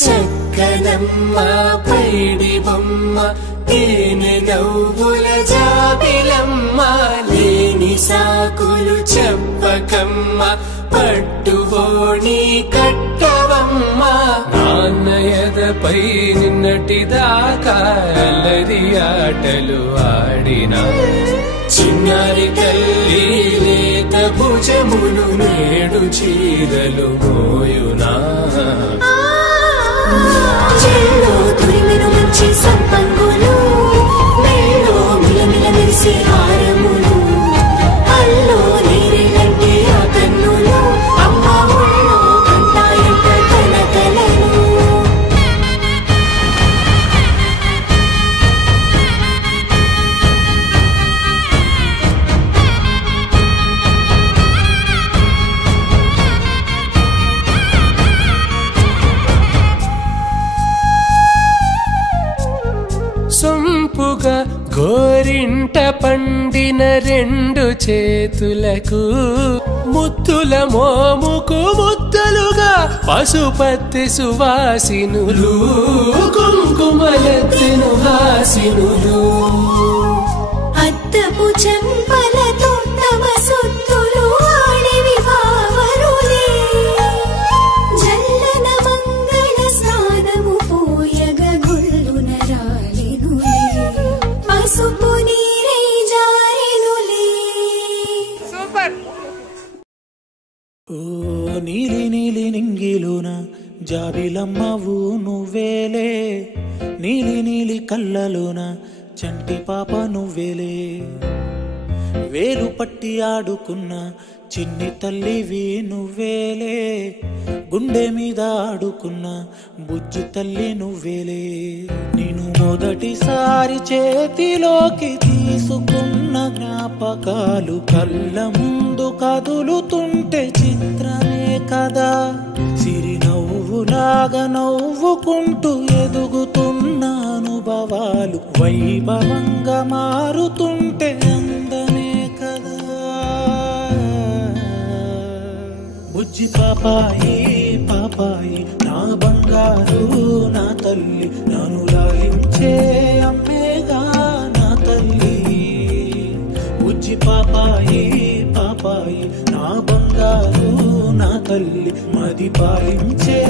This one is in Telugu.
చక్కనమ్మ పైడి బొమ్మ తేనె నవ్వుల జాబిలమ్మ లేని సాకులు చెప్పకమ్మ పట్టువోణి కట్టవమ్మ నాన్నయదపై నిన్నటిదాకా అల్లరి ఆటలు ఆడినా చిన్నారి తల్లి లేత భుజములు నేడు చీరలు మోయునా చెల్లో తురిమెను మంచి సంపంగులు మేలో మిలమిల మెరిసే హారములు అల్లో నీరేలంటే ఆ కన్నులు అమ్మ ఒళ్ళో కంటాయంట కలకలను సొంపుగా గోరింట పండిన రెండు చేతులకు ముద్దుల మోముకు ముద్దలుగా పసుపత్తి సువాసినులు కుంకుమలెత్తెను హాసినులు అద్దపు చెంపలతో తమ సొత్తులు ఆడివి బావరులే జల్లన మంగళ స్నానము పోయగ గుళ్ళున రాలినులే పసుపు నీరై జారినులే. సూపర్. ఓ నీలి నీలి నింగిలోన జాబిలమ్మవు నువ్వేలే నీలి నీలి కళ్ళలోన చంటి పాప నువ్వేలే వేలు పట్టి ఆడుకున్న చిన్ని తల్లివి నువ్వేలే గుండె మీద ఆడుకున్న బుజ్జి తల్లి నువ్వేలే నేను మొదటిసారి చేతిలోకి తీసుకున్న జ్ఞాపకాలు కళ్ళ ముందు కదులుతుంటే చిత్రమే కదా సిరి నవ్వులాగా నవ్వుకుంటూ ఎదుగుతున్న అనుభవాలు వైభవంగా మారుతుంటే అందమే కదా బుజ్జి పాపాయి పాపాయి నా బంగారు నా తల్లి నన్ను లాలించే అమ్మేగా నా తల్లి బుజ్జి పాపాయి పాపాయి నా బంగారు నా తల్లి మది పాలించే